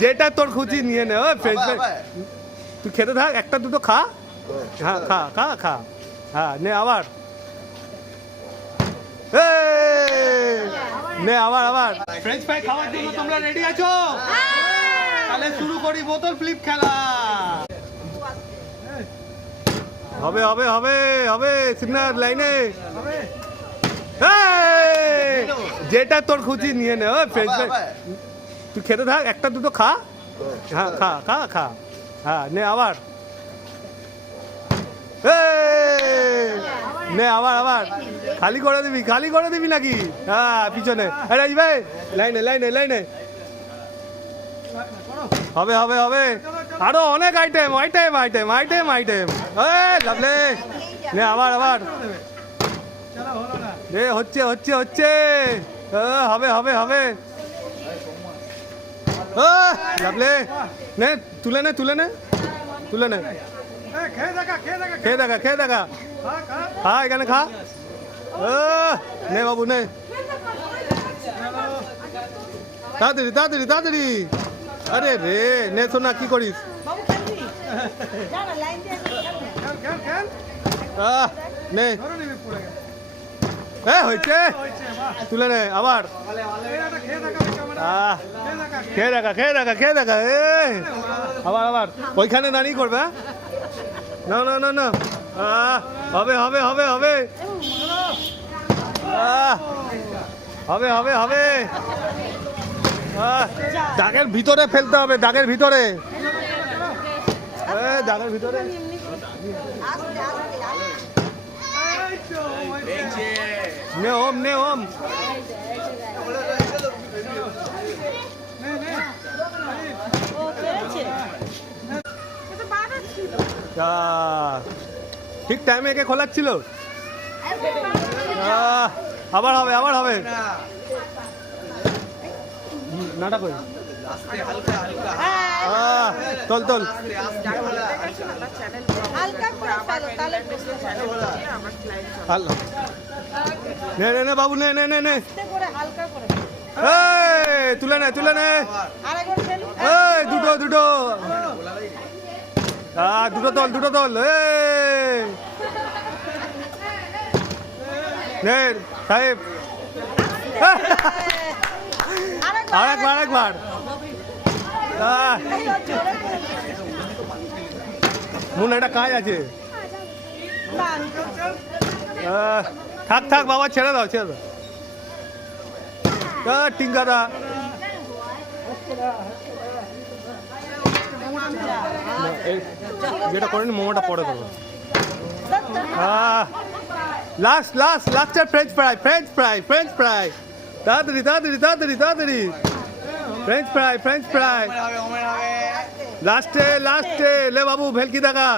যেটা তোর খুশি নিয়ে নে। ওই ফ্রেঞ্চ ফ্রাই তুই খেতে থাক, একটা দুটো খা। হ্যাঁ খা খা খা। হ্যাঁ নে আবার, নে আবার আবার। ফ্রেঞ্চ ফ্রাই খাওয়ার জন্য তোমরা রেডি আছো? তাহলে শুরু করি বোতল ফ্লিপ খেলা। হবে হবে হবে হবে সিগন্যাল লাইনে। যেটা তোর খুশি নিয়ে নে। ওই ফ্রেঞ্চ ফ্রাই তুই খেতে থাক, একটা দুটো খা। হ্যাঁ খা খা খা। হ্যাঁ নে আবার, নে আবার আবার। খালি করে দিবি, খালি করে দিবি নাকি? হ্যাঁ পিছনে। আরে ভাই লাইনে লাইনে লাইনে। হবে হবে হবে, আরো অনেক item item item item item. লাভলে নে আবার আবার। রে হচ্ছে হচ্ছে হচ্ছে। হবে হবে হবে। লাভলে নে, তুলে নে তুলে নে তুলে নে। খেয়ে দেখা খেয়ে দেখা। খা এখানে খা। নে বাবু নে, তাড়াতাড়ি তাড়াতাড়ি তাড়াতাড়ি। আরে রে নে শোনা, কি করিস? নে হয়েছে, তুলে নে আবার। খেয়ে দেখা খেয়ে দেখা খেয়ে দেখা। আবার আবার ওইখানে দাঁড়িয়ে করবে। না না না না, হবে হবে হবে হবে হবে হবে হবে। দাগের ভিতরে ফেলতে হবে, দাগের ভিতরে, দাগের ভিতরে। নে ওম নে ওম। ঠিক টাইমে একে খোলাচ্ছিল। আবার হবে আবার হবে। নাটা কই তোল তোল। নে নে নে বাবু নে নে নে নে। তুলে নে তুলে নে। দুটো দুটো, দুটো তোল দুটো তোল। নে সাহেব আরেকবার আরেকবার। মনে একটা কাজ আছে। থাক থাক বাবা, ছেড়ে দাও ছেড়ে দাও। টিঙ্কাদা যেটা করেনি মোমোটা পরে দেবো। লাস্ট লাস্ট লাস্টের French fry French fry French fry. তাড়াতাড়ি তাড়াতাড়ি তাড়াতাড়ি তাড়াতাড়ি। ফ্রেঞ্চ ফ্রাই ফ্রেঞ্চ ফ্রাই লাস্টে লাস্টে। লে বাবু ভেলকি দেখা।